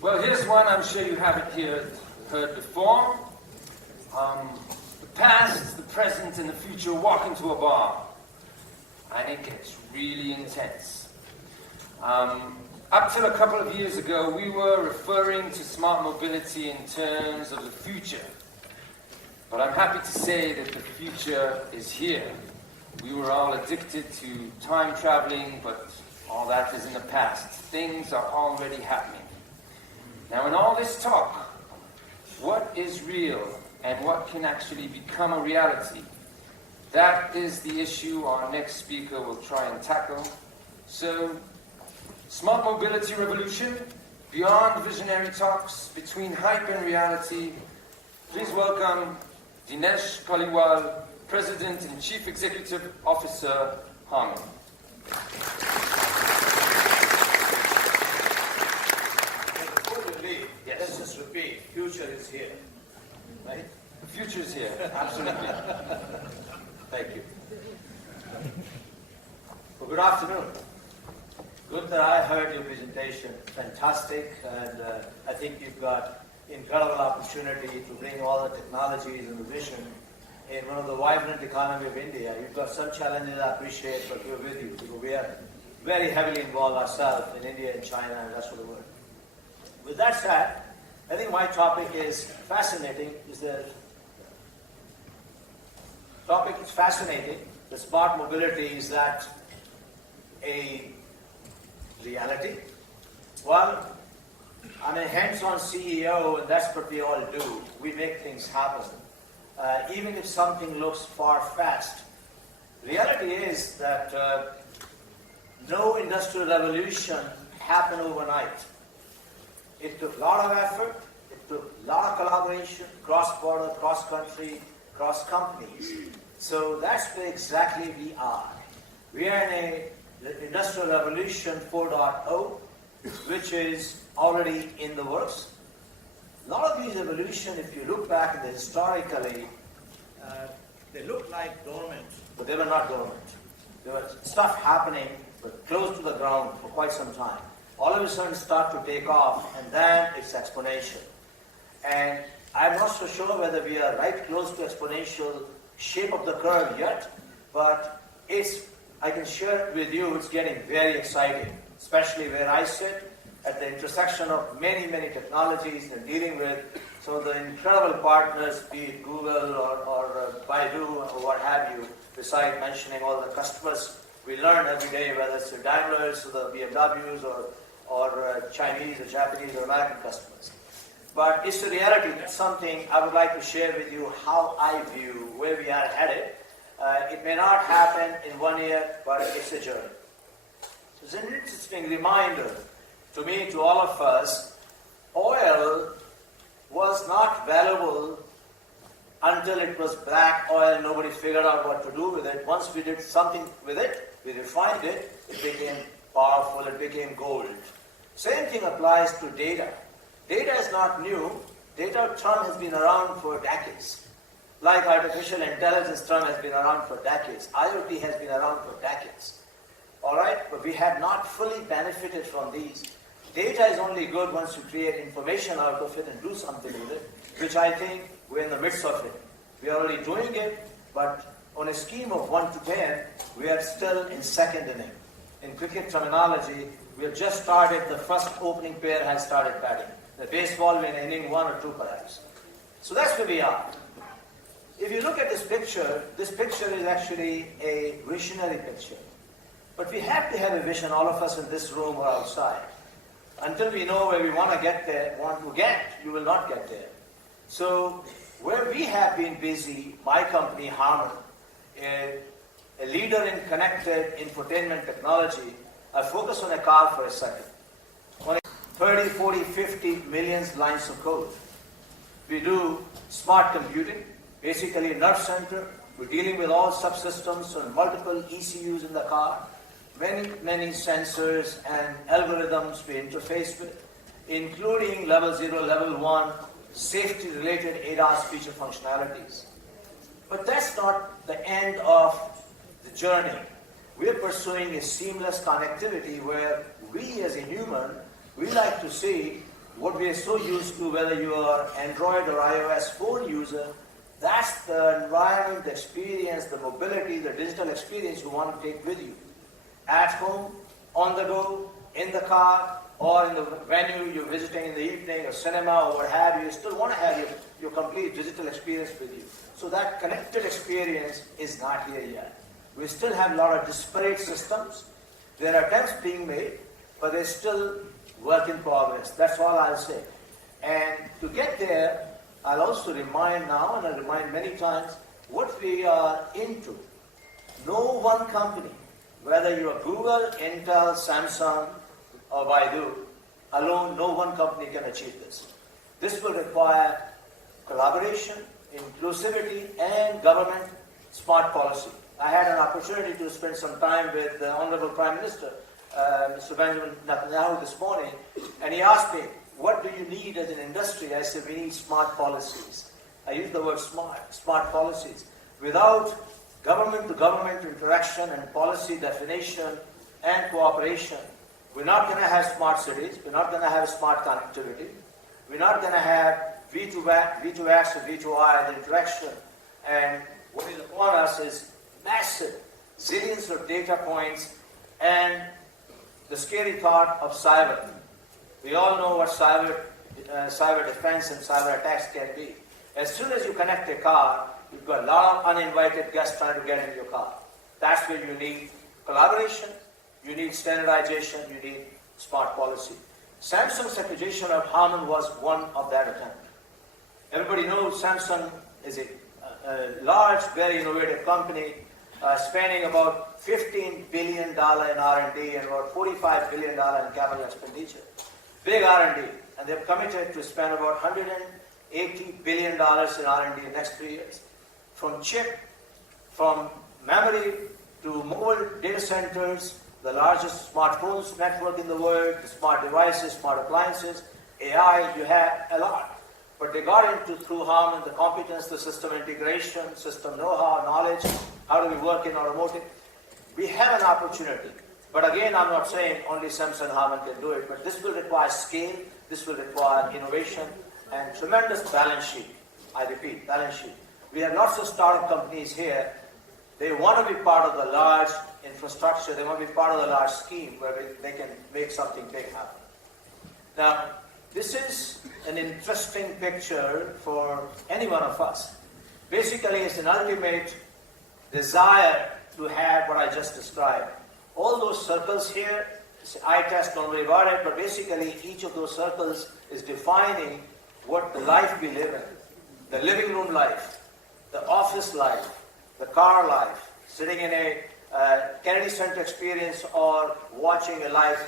Well, here's one I'm sure you haven't heard before. The past, the present, and the future walk into a bar, and it gets really intense. Up till a couple of years ago, we were referring to smart mobility in terms of the future. But I'm happy to say that the future is here. We were all addicted to time traveling, but all that is in the past. Things are already happening. Now, in all this talk, what is real and what can actually become a reality? That is the issue our next speaker will try and tackle. So, smart mobility revolution, beyond visionary talks, between hype and reality. Please welcome Dinesh Paliwal, President and Chief Executive Officer, HARMAN. Let's just repeat, future is here, right? The future is here, absolutely. Thank you. Well, good afternoon. Good that I heard your presentation, fantastic, and I think you've got incredible opportunity to bring all the technologies and the vision in one of the vibrant economy of India. You've got some challenges I appreciate, but we're with you, because we are very heavily involved ourselves in India and China and the rest of the world. With that said, I think my topic is fascinating. The smart mobility. Is that a reality? Well, I'm a hands-on CEO, and that's what we all do. We make things happen. Even if something looks far-fetched, reality is that no industrial revolution happened overnight. It took a lot of effort, it took a lot of collaboration, cross-border, cross-country, cross-companies. So that's where exactly we are. We are in an Industrial Revolution 4.0, which is already in the works. A lot of these evolutions, if you look back at historically, they look like dormant, but they were not dormant. There was stuff happening, but close to the ground for quite some time. All of a sudden start to take off, and then it's exponential. And I'm not so sure whether we are right close to exponential shape of the curve yet, but I can share with you, it's getting very exciting, especially where I sit at the intersection of many, many technologies and dealing with some of the incredible partners, be it Google or Baidu or what have you, besides mentioning all the customers we learn every day, whether it's the Daimlers or the BMWs or Chinese or Japanese or American customers. But it's a reality. That's something I would like to share with you how I view where we are headed. It may not happen in 1 year, but it's a journey. It's an interesting reminder to me, to all of us. Oil was not valuable until it was black oil. Nobody figured out what to do with it. Once we did something with it, we refined it, it became powerful, it became gold. Same thing applies to data. Data is not new. Data term has been around for decades. Like artificial intelligence term has been around for decades. IoT has been around for decades. All right? But we have not fully benefited from these. Data is only good once you create information out of it and do something with it, which I think we're in the midst of it. We are already doing it, but on a scheme of 1 to 10, we are still in second inning. In cricket terminology, we have just started, the first opening pair has started batting. The baseball, we're in inning 1 or 2 perhaps. So that's where we are. If you look at this picture is actually a visionary picture. But we have to have a vision, all of us in this room or outside. Until we know where we want to get there, you will not get there. So where we have been busy, my company, HARMAN, a leader in connected infotainment technology, I focus on a car for a second. On 30, 40, 50 million lines of code. We do smart computing, basically a nerve center. We're dealing with all subsystems and multiple ECUs in the car. Many sensors and algorithms we interface with, including level 0, level 1, safety-related ADAS feature functionalities. But that's not the end of the journey. We're pursuing a seamless connectivity where we as a human, we like to see what we are so used to, whether you are Android or iOS phone user, that's the environment, the experience, the mobility, the digital experience you want to take with you. At home, on the go, in the car, or in the venue you're visiting in the evening, or cinema, or what have you, you still want to have your complete digital experience with you. So that connected experience is not here yet. We still have a lot of disparate systems. There are attempts being made, but they're still work in progress. That's all I'll say. And to get there, I'll also remind now, and I'll remind many times, what we are into. No one company, whether you are Google, Intel, Samsung, or Baidu, alone, no one company can achieve this. This will require collaboration, inclusivity, and government smart policy. I had an opportunity to spend some time with the Honorable Prime Minister, Mr. Benjamin Netanyahu, this morning, and he asked me, what do you need as an industry? I said, we need smart policies. I use the word smart policies. Without government-to-government interaction and policy definition and cooperation, we're not going to have smart cities, we're not going to have smart connectivity, we're not going to have V2X and V2I, the interaction, and what is upon us is massive, zillions of data points, and the scary thought of cyber. We all know what cyber defense and cyber attacks can be. As soon as you connect a car, you've got a lot of uninvited guests trying to get into your car. That's where you need collaboration, you need standardization, you need smart policy. Samsung's acquisition of HARMAN was one of that attempt. Everybody knows Samsung is a large, very innovative company, spending about $15 billion in R&D and about $45 billion in capital expenditure. Big R&D, and they've committed to spend about $180 billion in R&D in the next 3 years. From chip, from memory, to mobile data centers, the largest smartphones network in the world, the smart devices, smart appliances, AI, you have a lot. But they got into, through HARMAN, the competence, the system integration, system know-how, knowledge, how do we work in automotive. We have an opportunity. But again, I'm not saying only Samsung and HARMAN can do it, but this will require scale, this will require innovation, and tremendous balance sheet. I repeat, balance sheet. We have lots of startup companies here. They want to be part of the large infrastructure, they want to be part of the large scheme where they can make something big happen. Now, this is an interesting picture for any one of us. Basically, it's an ultimate desire to have what I just described. All those circles here, eye test, don't worry about it, but basically each of those circles is defining what the life we live in. The living room life, the office life, the car life, sitting in a Kennedy Center experience or watching a live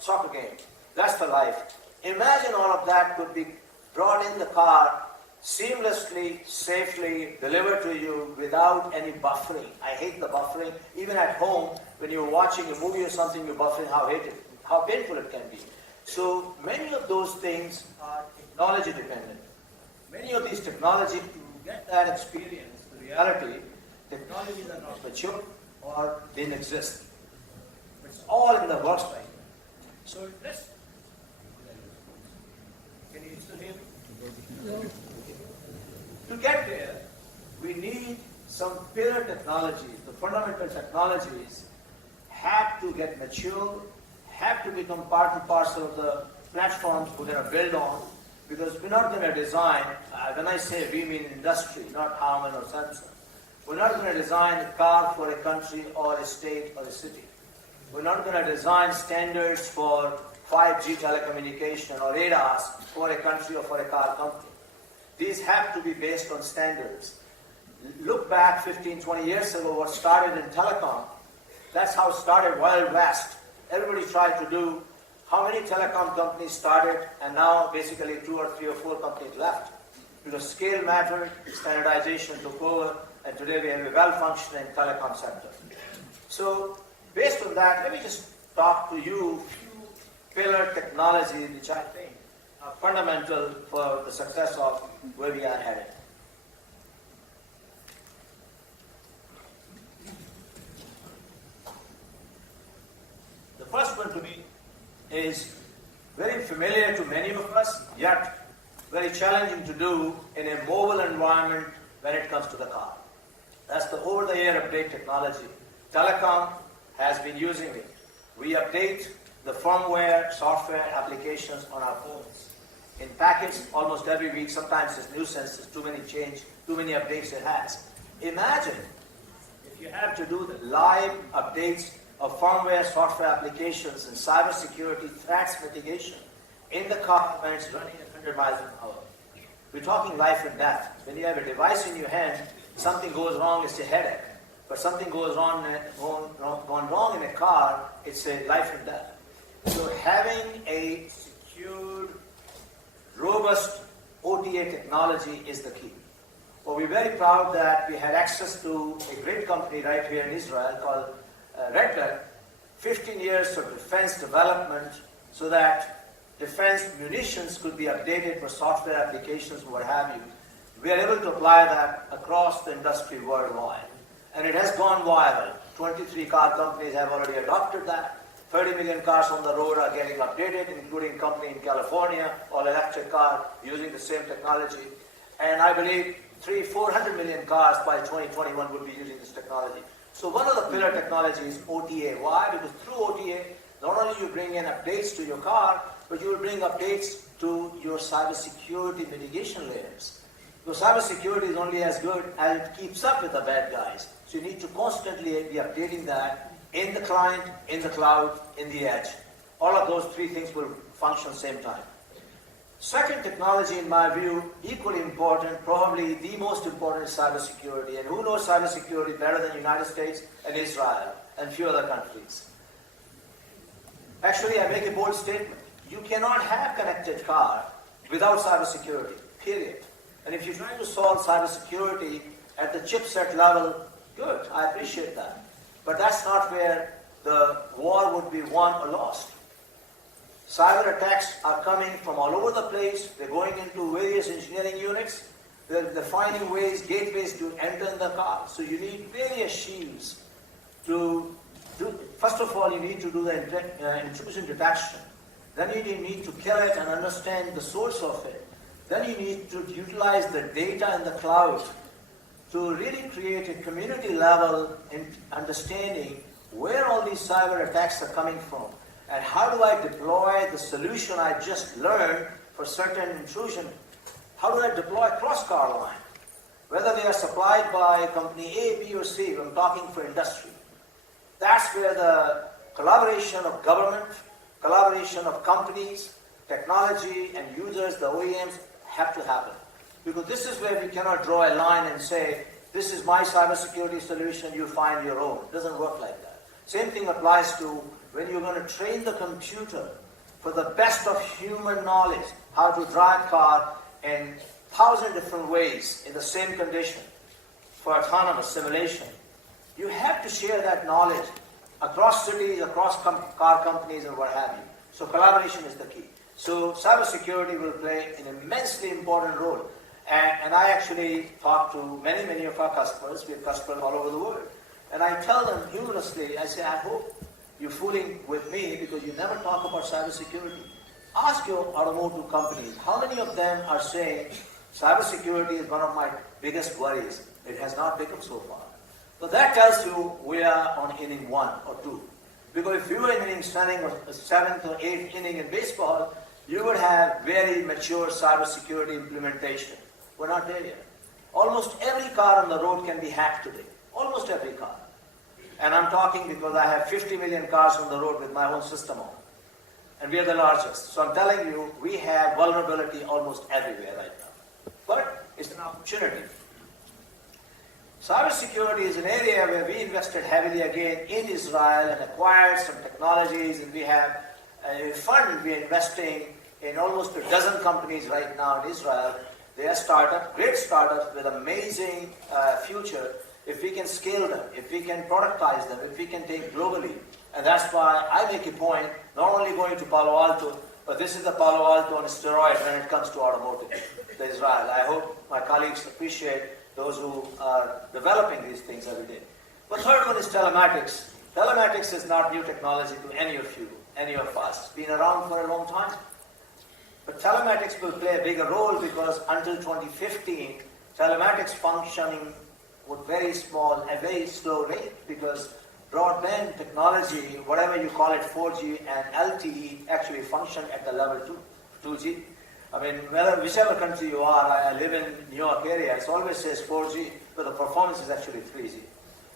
soccer game. That's the life. Imagine all of that could be brought in the car seamlessly, safely, delivered to you without any buffering. I hate the buffering. Even at home, when you're watching a movie or something, you're buffering, how painful it can be. So many of those things are technology dependent. Many of these technology, to get that experience, the reality, technologies are not mature or didn't exist. It's all in the works right now. So let's, can you still hear me? No. To get there, we need some pillar technologies. The fundamental technologies have to get mature, have to become part and parcel of the platforms we're going to build on, because we're not going to design, when I say we mean industry, not HARMAN or Samsung. We're not going to design a car for a country or a state or a city. We're not going to design standards for 5G telecommunication or ADAS for a country or for a car company. These have to be based on standards. Look back 15, 20 years ago, what started in telecom. That's how it started, Wild West. Everybody tried to do, how many telecom companies started, and now basically 2 or 3 or 4 companies left. Because scale mattered, standardization took over, and today we have a well-functioning telecom sector. So, based on that, let me just talk to you a few pillar technologies which I think are fundamental for the success of where we are headed. The first one to me is very familiar to many of us, yet very challenging to do in a mobile environment when it comes to the car. That's the over-the-air update technology. Telecom has been using it. We update the firmware, software applications on our phones. In packets, almost every week, sometimes it's nuisance, there's too many change, too many updates it has. Imagine if you have to do the live updates of firmware, software applications, and cybersecurity threats mitigation in the car when it's running at 100 miles an hour. We're talking life and death. When you have a device in your hand, something goes wrong, it's a headache. But something goes wrong in a car, it's a life and death. So having a secured, robust OTA technology is the key. Well, we're very proud that we had access to a great company right here in Israel called Red Belt, 15 years of defense development so that defense munitions could be updated for software applications, what have you. We are able to apply that across the industry worldwide. And it has gone viral. 23 car companies have already adopted that. 30 million cars on the road are getting updated, including a company in California, all-electric car using the same technology. And I believe 400 million cars by 2021 will be using this technology. So one of the pillar technologies is OTA. Why? Because through OTA, not only you bring in updates to your car, but you will bring updates to your cybersecurity mitigation layers. Because cybersecurity is only as good as it keeps up with the bad guys. So you need to constantly be updating that in the client, in the cloud, in the edge. All of those three things will function at the same time. Second technology, in my view, equally important, probably the most important is cybersecurity. And who knows cybersecurity better than the United States and Israel and few other countries? Actually, I make a bold statement. You cannot have connected car without cybersecurity, period. And if you're trying to solve cybersecurity at the chipset level, good, I appreciate that. But that's not where the war would be won or lost. Cyber attacks are coming from all over the place. They're going into various engineering units. They're finding ways, gateways to enter in the car. So you need various shields to do. First of all, you need to do the intrusion detection. Then you need to kill it and understand the source of it. Then you need to utilize the data in the cloud to really create a community level understanding where all these cyber attacks are coming from. And how do I deploy the solution I just learned for certain intrusion? How do I deploy cross-car line? Whether they are supplied by company A, B, or C, I'm talking for industry. That's where the collaboration of government, collaboration of companies, technology, and users, the OEMs, have to happen. Because this is where we cannot draw a line and say, this is my cybersecurity solution, you find your own. It doesn't work like that. Same thing applies to when you're going to train the computer for the best of human knowledge, how to drive car in 1,000 different ways in the same condition for autonomous simulation. You have to share that knowledge across cities, across car companies, and what have you. So collaboration is the key. So cybersecurity will play an immensely important role. And I actually talk to many, many of our customers. We have customers all over the world. And I tell them humorously, I say, I hope you're fooling with me because you never talk about cybersecurity. Ask your automotive companies, how many of them are saying cybersecurity is one of my biggest worries? It has not become so far. So that tells you we are on inning 1 or 2. Because if you were in inning 7th or 8th inning in baseball, you would have very mature cybersecurity implementation. We're not there yet. Almost every car on the road can be hacked today. Almost every car. And I'm talking because I have 50 million cars on the road with my own system on. And we are the largest. So I'm telling you, we have vulnerability almost everywhere right now. But it's an opportunity. Cybersecurity is an area where we invested heavily again in Israel and acquired some technologies, and we have a fund we're investing in almost a dozen companies right now in Israel. They are startups, great startups with amazing future. If we can scale them, if we can productize them, if we can take globally. And that's why I make a point, not only going to Palo Alto, but this is the Palo Alto on steroids when it comes to automotive, the Israel. I hope my colleagues appreciate those who are developing these things every day. The third one is telematics. Telematics is not new technology to any of you. any of us. It's been around for a long time. But telematics will play a bigger role because until 2015, telematics functioning with very small and very slow rate because broadband technology, whatever you call it, 4G and LTE, actually function at the level 2G. I mean, whichever country you are, I live in New York area, it always says 4G, but the performance is actually 3G.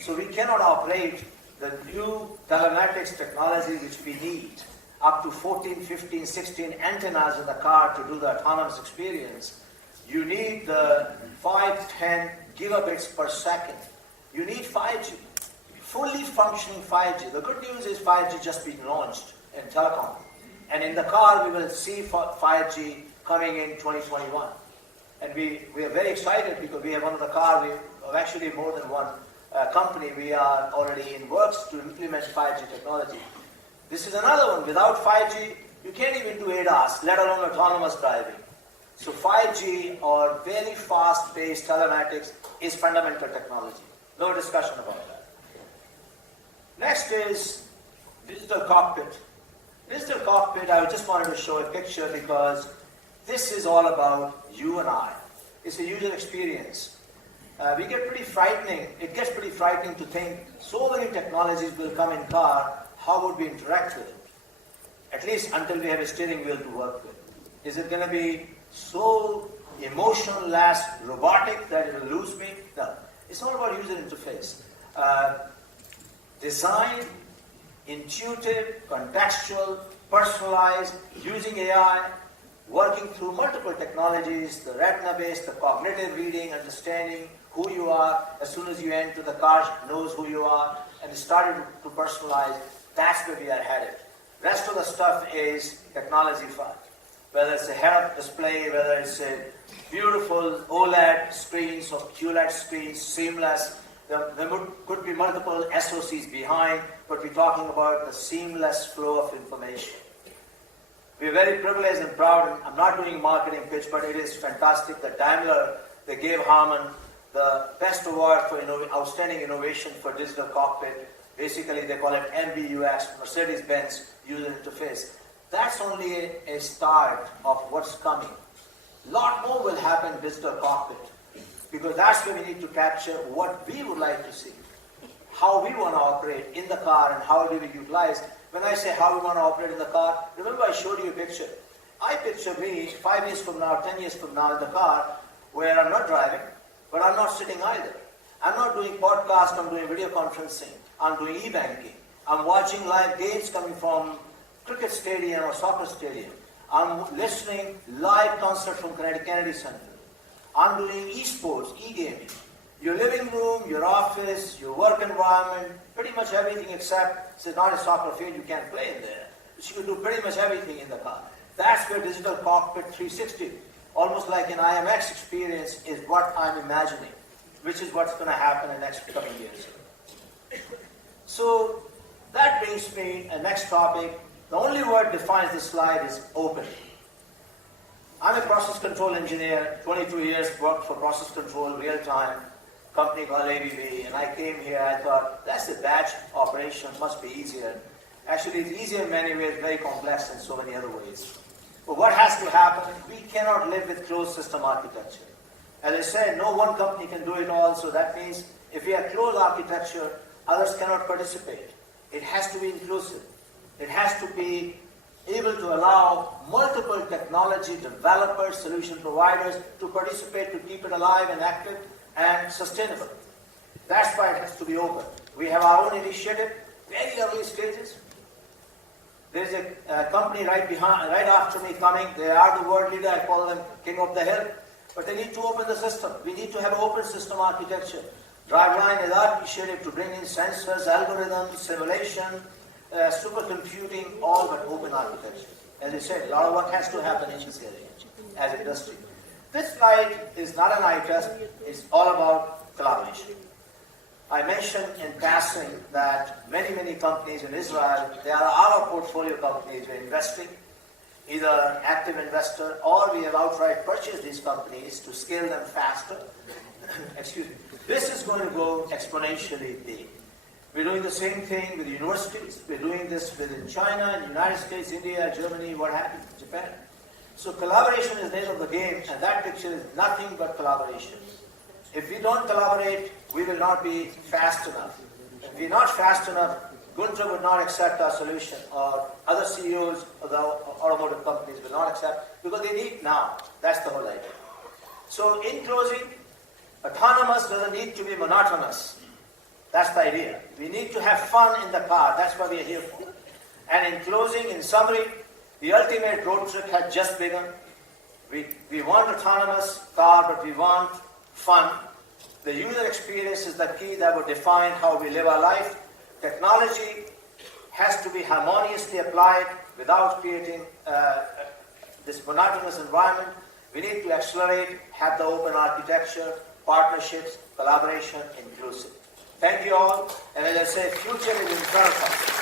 So we cannot operate the new telematics technology which we need, up to 14, 15, 16 antennas in the car to do the autonomous experience. You need the 5, 10 gigabits per second. You need 5G, fully functioning 5G. The good news is 5G just been launched in telecom. And in the car, we will see 5G coming in 2021. And we are very excited because we have one of the cars, we have actually more than one company, we are already in works to implement 5G technology. This is another one. Without 5G, you can't even do ADAS, let alone autonomous driving. So 5G or very fast-paced telematics is fundamental technology. No discussion about that. Next is digital cockpit. Digital cockpit, I just wanted to show a picture because this is all about you and I. It's a user experience. We get pretty frightening. It gets pretty frightening to think so many technologies will come in car. How would we interact with it? At least until we have a steering wheel to work with. Is it going to be so emotionless, robotic that it will lose me? No. It's all about user interface. Design, intuitive, contextual, personalized, using AI, working through multiple technologies, the retina-based, the cognitive reading, understanding who you are. As soon as you enter the car, it knows who you are, and it started to personalize. That's where we are headed. Rest of the stuff is technology fun. Whether it's a head-up display, whether it's a beautiful OLED screens or QLED screens, seamless. There could be multiple SoCs behind, but we're talking about the seamless flow of information. We're very privileged and proud, and I'm not doing a marketing pitch, but it is fantastic that Daimler, they gave HARMAN the best award for outstanding innovation for digital cockpit. Basically, they call it MBUX, Mercedes-Benz User Interface. That's only a start of what's coming. A lot more will happen in digital cockpit, because that's where we need to capture what we would like to see, how we want to operate in the car and how do we utilize. When I say how we want to operate in the car, remember I showed you a picture. I picture me 5 years from now, 10 years from now in the car where I'm not driving, but I'm not sitting either. I'm not doing podcast, I'm doing video conferencing, I'm doing e-banking, I'm watching live games coming from cricket stadium or soccer stadium. I'm listening live concert from Kennedy Center. I'm doing esports, e-gaming. Your living room, your office, your work environment, pretty much everything except it's not a soccer field, you can't play in there. But you can do pretty much everything in the car. That's where digital cockpit 360, almost like an IMX experience, is what I'm imagining, which is what's going to happen in the next couple of years. So that brings me to the next topic. The only word defines this slide is open. I'm a process control engineer, 22 years worked for process control, real-time, company called ABB, and I came here, I thought, that's a batch operation, must be easier. Actually, it's easier in many ways, very complex in so many other ways. But what has to happen? We cannot live with closed system architecture. As I said, no one company can do it all, so that means if we have closed architecture, others cannot participate. It has to be inclusive. It has to be able to allow multiple technology developers, solution providers to participate, to keep it alive and active and sustainable. That's why it has to be open. We have our own initiative, very early stages. There's a company right after me coming. They are the world leader. I call them King of the Hill. But they need to open the system. We need to have open system architecture. Driveline is our initiative to bring in sensors, algorithms, simulation, supercomputing, all but open architecture. As I said, a lot of work has to happen in this area as industry. This slide is not an eye test, it's all about collaboration. I mentioned in passing that many companies in Israel, they are our portfolio companies. We're investing, either active investor or we have outright purchased these companies to scale them faster. Excuse me. This is going to go exponentially big. We're doing the same thing with universities. We're doing this within China, and United States, India, Germany, what have you, Japan. So collaboration is the name of the game, and that picture is nothing but collaboration. If we don't collaborate, we will not be fast enough. If we're not fast enough, Gunther would not accept our solution, or other CEOs of the automotive companies will not accept, because they need now. That's the whole idea. So in closing, autonomous doesn't need to be monotonous. That's the idea. We need to have fun in the car. That's what we are here for. And in closing, in summary, the ultimate road trip has just begun. We want autonomous car, but we want fun. The user experience is the key that will define how we live our life. Technology has to be harmoniously applied without creating this monotonous environment. We need to accelerate, have the open architecture, partnerships, collaboration, inclusive. Thank you all, and as I say, future is in front of us.